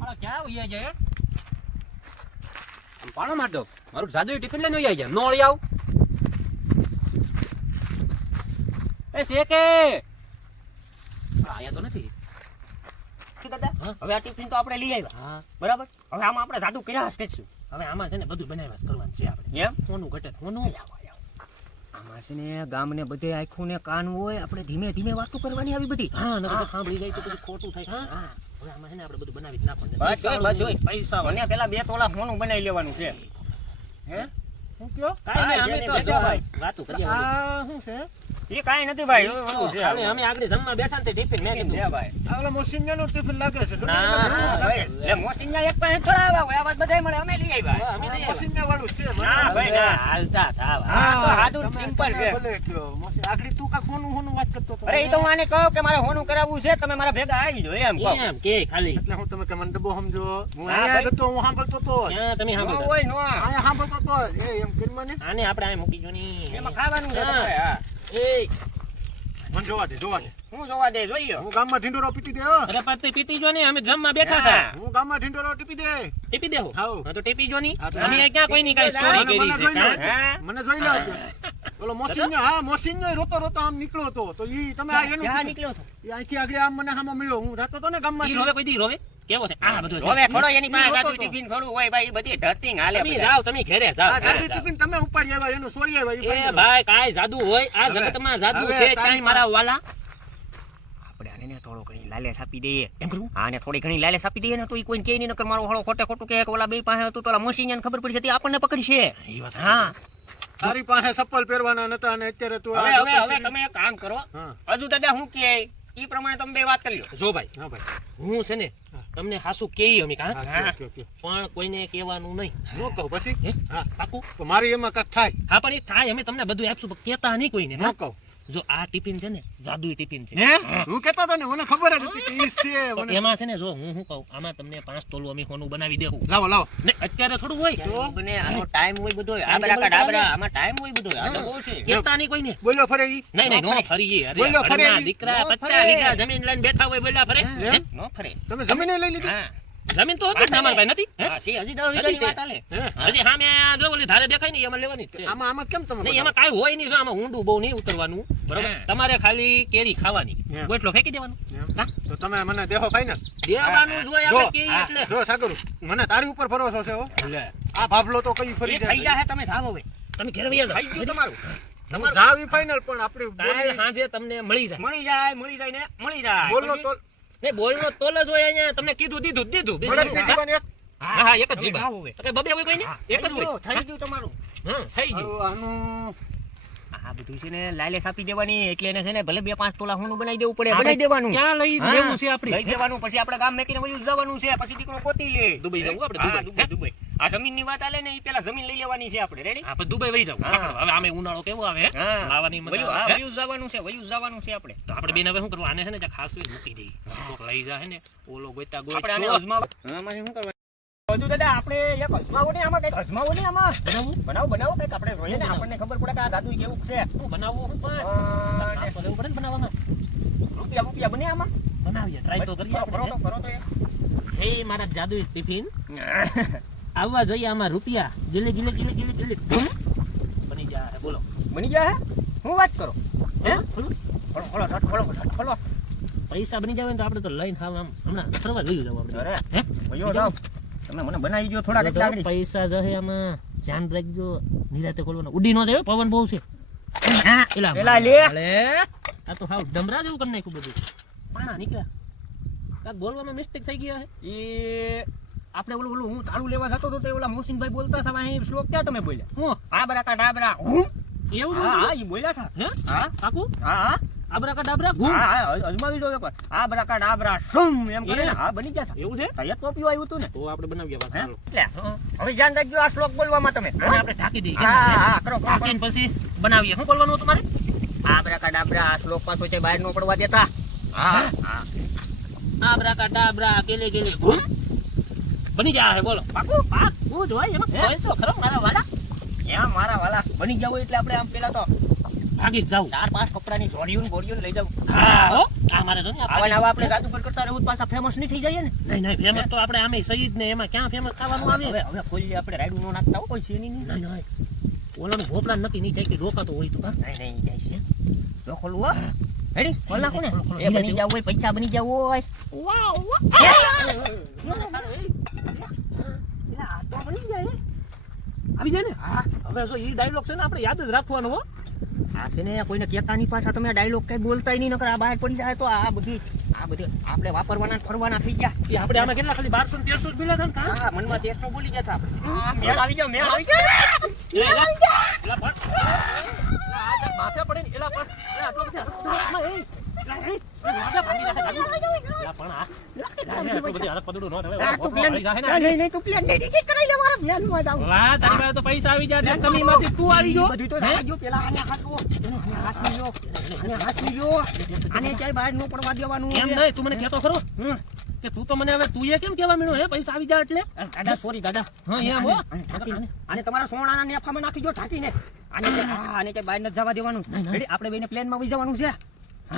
અરે ક્યાં ઉયા જાય આમ પાણો મારતો મારું જાદુ ટિફિન લઈને ઉયા જાય નોળી આવ એ શેકે આયા તો નથી દાદા હવે આ ટિફિન તો આપણે લઈ આવ્યા હા બરાબર હવે આમાં આપણે જાદુ કર્યા હશે શું હવે આમાં છે ને બધું બનાવ્યા કરવાનું છે આપણે એમ સોનું ઘટે સોનું આમાં છે ને ગામ ને બધે આંખું ને કાન હોય આપણે ધીમે ધીમે વાતો કરવાની આવી બધી હા નકર સાંભળી જાય તો બધું ખોટું થાય હા હવે આમાં છે ને આપણે બધું બનાવી જ ના પણ બસ જોઈ પૈસા મને પેલા 2 તોલા સોનું બનાવી લેવાનું છે હે શું કયો કાઈ નહીં અમે તો જો ભાઈ વાતો કરીએ આ શું છે એ કાઈ નથી ભાઈ ઓલું છે અમે આગળ જમવા બેઠા ને તે ટિફિન મેં કીધું લે ભાઈ આ ઓલા મોસિંગાનું ટિફિન લાગે છે એ મોસિંગા એક પાસે થોડા આવ્યા હોય આ વાત બધાય મળે અમે લઈ આવ્યા અમે નહીં મોસિંગા વાળું છે ના ભાઈ ના હાલતા થાવ હા તો સાદું સિમ્પલ છે ભલે કયો મોસી આગળ તું કા કોનું વાત કરતો હતો અરે એ તો હું આને કહું કે મારે હોનું કરાવવું છે તમે મારા ભેગા આવી જાઓ એમ કહો એમ કે ખાલી એટલે હું તમે કે મને ડબ્બો સમજો હું હા, અહીંયા ભાઈ. હતો હું સાંભળતો તો ક્યાં તમે નો સાંભળો હોય નો અહીંયા સાંભળતો તો એ એમ કરી મને આને આપણે આ મૂકી જો ની એમાં ખાવાનું છે હા. તમારે, હા એ મને જોવા દે હું જોવા દે જોઈ લો હું ગામમાં ઢીંડોરો પીટી દે હો. અરે પત્તી પીટી જો ને અમે જમવા બેઠા હતા હા. હું ગામમાં ઢીંડોરો ટીપી દે ટીપી દેહો હાઉ. હા તો ટીપી જો ની હા, તો અમે હા. ક્યાં કોઈની કઈ ચોરી મને કરી જોઈ છે લો. કાં? હા. મને જોઈ લો ઓલો મોસિંગા હા મોસિંગા રોતો રોતો આમ નીકળ્યો તો ઈ તમે આ એનું ક્યાં કીધું. નીકળ્યો હતો ઈ અહીંથી આગળ આમ મને સામે મળ્યો હું જાતો તો ને ગામમાં ઈ રોવે કોઈ દી રોવે કેવો છે આ બધો હવે થોડો એની પાસે ઈ જાદુ રોતો તો. ટિફિન થોડું હોય ભાઈ બધી ધરતી હાલે તમે બધા. જાઓ તમે ઘરે જાઓ આ ઘરે ગાડી જાઓ. ટિફિન તમે ઉપાડી આવ્યા એનું સોરી આવ્યા ઈ એ final. ભાઈ કાઈ જાદુ હોય આ હવે- જગતમાં જાદુ હવે છે તારી ચાઈ મારા વાલા આપણે આને ને થોડો ઘણી લાલેશ આપી દઈએ એમ કરું આને થોડી ઘણી લાલેશ આપી દઈએ ને તો ઈ કોઈને કહે નહીં નકર મારો હળો ખોટે ખોટું કહે કે ઓલા બે પાસે હતું તો ઓલા મોસીને ખબર પડી છે તે આપણને પકડશે ઈ વાત હા તારી પાસે ચપ્પલ પહેરવાના નતા અને અત્યારે તું હવે આ હવે હવે તમે એક કામ કરો હા હજુ દાદા હું કહે ઈ પ્રમાણે તમે બે વાત કરી લો જો ભાઈ હા ભાઈ હું છે ને તમને હાસુ કેઈ અમે કાં હા કયો પણ કોઈને કહેવાનું નહીં નો કહું પછી હે? હા પાકું તો મારી એમાં કાક થાય હા પણ એ થાય અમે તમને બધું આપશું પણ કહેતા નહીં કોઈને નો હા? કહું જો આ ટિફિન છે ને જાદુઈ ટિફિન છે હે હું કહેતો હતો ને મને ખબર જ હતી કે ઈ છે પણ મને એમાં છે ને જો હું શું કહું આમાં તમને 5 તોલું અમે સોનું બનાવી દેવું લાવો લાવો ને અત્યારે થોડું હોય તો બને આનો ટાઈમ હોય બધો આબરા કા ડાબરા આમાં ટાઈમ હોય બધો આ તો બહુ છે કહેતા નહીં કોઈને બોલ્યો ફરે ઈ નહીં નહીં નો ફરીએ અરે બોલ્યો ફરે ઘરના ઈ. દીકરા નો 50 ફરે. વીઘા જમીન લઈને બેઠા હોય બોલ્યા ફરે હે? હે? નો ફરે તમે જમીને લઈ લીધી હા જમીન તો હતી જ ને અમારી પાસે નથી હે? હા સી હજી 10 વીઘાની છે. વાત હાલે હે હજી સામે આ જો ઓલી ધારે દેખાય ને એમાં લેવાની જ છે આમાં આમાં કેમ તમે નહીં એમાં કાંઈ હોય નહીં જો આમાં ઊંડું બહુ નહીં ઉતરવાનું બરોબર હા. તમારે ખાલી કેરી ખાવાની હા. ગોટલો ફેંકી દેવાનો એમ? તો તમે મને દેહો ફાઈનલ દેવાનું જ હોય જો, આપણે કહીએ હા. એટલે જો સાગર મને તારી ઉપર ભરોસો છે હો લે, આ ભાભલો તો કઈ એ ફરી થઈ જાય જાય તમે જાવ હવે તમે ઘરે વયા થઈ ગયું જાઓ તમારું જાવી ફાઈનલ પણ આપણે કાલ બોલી સાંજે તમને મળી જાય મળી જાય ને મળી જાય બોલનો પછી- તો નહીં બોલનો તોલ જ હોય અહીંયા તમને કીધું દીધું બીજું મળે જ શું? નહીં જીવન એક હા હા એક જ તમે જીવન જાઓ હવે. તો કઈ બબે હોય કોઈ નહીં એક જ હોય થઈ ગયું તમારું હા થઈ ગયું આનું આ બધું છે ને લાલેશ આપી દેવાની એટલે એને છે ને ભલે 2-5 તોલા સોનું બનાવી દેવું પડે બનાવી દેવાનું ક્યાં લઈ હા. દેવું છે લઈ આપણે દેવાનું પછી આપણે ગામ મેકીને વયું જવાનું છે પછી દીકરો ગોતી લે દુબઈ જવું આપણે, હા, દુબઈ. દુબઈ આ જમીનની વાત આલે ને ઈ પેલા જમીન લઈ લેવાની છે આપણે રેડી આપણે દુબઈ વહી જાવ હા. હવે આમે ઉનાળો કેવો આવે હે? હા લાવવાની મજા વયું આવે, હે? વયું જવાનું છે આપણે તો આપણે બેન હવે શું કરવું આને છે ને જ્યાં ખાસું ય મૂકી દઈએ કોક લઈ જાય ને ઓલો ગોતા આપણે આને ગોઈ અજમાવ આમાં શું કરવાનું હજુ દાદા આપણે એક અજમાવો ને આમાં કઈક અજમાવો ને આમાં બનાવવું બનાવો કઈક આપણે જોઈએ ને આપણને ખબર પડે કે આ દાદુ કેવું છે શું બનાવવું શું પણ અ, કામ તો લેવું પડે ને બનાવવામાં રૂપિયા બને આમાં બનાવીએ ટ્રાય તો કરીએ કરો આપણે, તો કરો તો હે મારા જાદુઈ ટિફિન આવવા જોઈએ આમાં રૂપિયા ગીલે ગીલે ગીલે ગીલે ગીલે ધૂમ બની જાય બોલો બની ગયા હે હું વાત કરો હે ખોલો. ખોલો ઝટ ખોલો પૈસા બની જાય ને તો આપણે તો લઈને ખાવ આમ હમણાં ફરવા જોયું જાવ આપણે અરે હે ભઈઓ જાવ તમે મને બનાવી દો થોડા જો કેટલા આગળ પૈસા જશે આમાં ધ્યાન રાખજો નિરાતે ખોલવાનો ઉડી ન જાય પવન બહુ છે એલા એલા લે. અલે, આ તો હાવ ડમરા જેવું કરી નાખ્યું બધું પાણા નીકળ્યા કાક બોલવામાં મિસ્ટેક થઈ ગયા હે એ આપણે ઓલું હું તાળું લેવા જતો તો તે ઓલા મોહસિનભાઈ બોલતા હતા અહીં શ્લોક ક્યાં તમે બોલ્યા હું આબરા કા ડાબરા હું એવું હા છે હા ઈ બોલ્યા હતા હે હા કાકુ હા હા આબરાકાડાબરા ઘૂમ હા હા અજમાવી દો એકવાર આબરા કા ડાબરા શું એમ કરે ને હા બની ગયા એવું છે હતા એ ટોપિયું આવ્યું હતું ને તો આપણે બનાવીએ પાછા હાલો. એટલે હવે ધ્યાન રાખજો આ શ્લોક બોલવામાં તમે આને આપણે ઢાંકી દઈએ હા હા કરો કરો ઢાંકીને પછી બનાવીએ શું બોલવાનું હતું તમારે આબરા કા ડાબરા આ શ્લોક પાછો છે બહાર નો પડવા દેતા હા હા આબરાકાડાબરા કેલે કેલે ઘૂમ બની જાય બોલો પાકું પાકું જ હોય એમાં કોઈ તો ખરો મારા વાલા એમ મારા વાલા બની જાવ એટલે આપણે આમ પેલા તો ભાગી જ જાવ 4-5 કપડાની જોડીયું ને બોડીયું લઈ જાવ હા હો આ મારે જો ને આ આવા ને આવા આપણે જાદુગર કરતા રહેવું તો પાછા ફેમસ નહીં થઈ જાય ને. નહીં ફેમસ તો આપણે આમે શહીદ ને એમાં ક્યાં ફેમસ થવાનું આવે હવે ખોલી આપણે રાયડું નો નાખતા હોય કોઈ છે નહીં. નહીં ઓલાનું ભોપલા નક્કી નહીં થાય કે રોકાતો હોય તો નહીં જાય છે તો ખોલવું હો રેડી ખોલ નાખો ને ખોલો. એ બની જાવ હોય પૈસા બની જાવ હોય આ તો બની જાય ને. આવી જાય ને હવે જો એ ડાયલોગ છે ને આપણે યાદ જ રાખવાનો હો આ છે ને કોઈને કહેતાની પાછા તમે ડાયલોગ કઈ બોલતાય નહીં નકર આ બહાર પડી જાય તો આ બધી આપણે વાપરવાના ને ફરવાના થઈ ગયા. એ આપણે આમાં કેટલા ખાલી 1200 ને 1300 જ મિલ્યા હતા ને હા મનમાં તેરસો બોલી જતા આપણે મેળ આવી જાવ મેળ આવી જાવ એલા પણ આ તો માથે પડે ને એલા પણ આટલો બધો આમાં એ રાજા ભાગી નાખે એલા પણ આ આટલો બધી હાલત પદડું ન થવે તું પ્લેન નહીં તું પ્લેન ની ટિકિટ કરાવી લે મારા પ્લેન માં જાવ વાહ તારી પાસે તો પૈસા આવી જાય ને કમીમાંથી તું આવી ગયો બધું તો આવી ગયો પેલા આને હાસવો આને હાસવી લો આને ક્યાંય બહાર ન પડવા દેવાનું એમ નહીં તું મને કહેતો ખરો કે તું તો મને હવે તું એ કેમ કહેવા મીણો હે પૈસા આવી જાય એટલે દાદા સોરી દાદા હા એમ હો આને તમારા સોનાના નેફામાં નાખી દો ઢાંકીને આને કે બહાર ન જવા દેવાનું રેડી આપણે બેને પ્લેનમાં ઉઈ જવાનું છે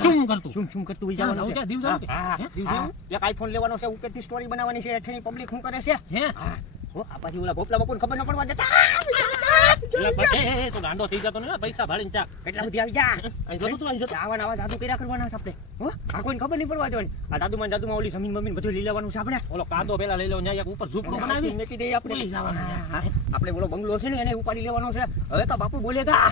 શું કરતું શું કરતું ઉઈ જવાનું છે દીવ જાવ દીવ જાવ એક આઈફોન લેવાનો છે ઉપરથી સ્ટોરી બનાવવાની છે એઠેની પબ્લિક શું કરે છે હે હો આ પછી ઓલા ભોપલા બાપુને ખબર ન પડવા દેતા એ તો ગાંડો થઈ જતો ને પૈસા ભાડીને ચા કેટલા બધી આવી જા અહીં જોતું તું અહીં જોતું આવા નવા જાદુ કર્યા કરવાના છે આપણે હો આ કોઈને ખબર નહીં પડવા દેવાની આ જાદુમાં ઓલી જમીન બમીન બધું લઈ લેવાનું છે આપણે ઓલો કાદો પેલા લઈ લો ન્યા એક ઉપર ઝૂંપડું બનાવી મેકી દઈએ આપણે ઉઈ જવાનું છે. આપણે ઓલો બંગલો છે ને એને ઉપાડી લેવાનો છે હવે તો બાપુ બોલેગા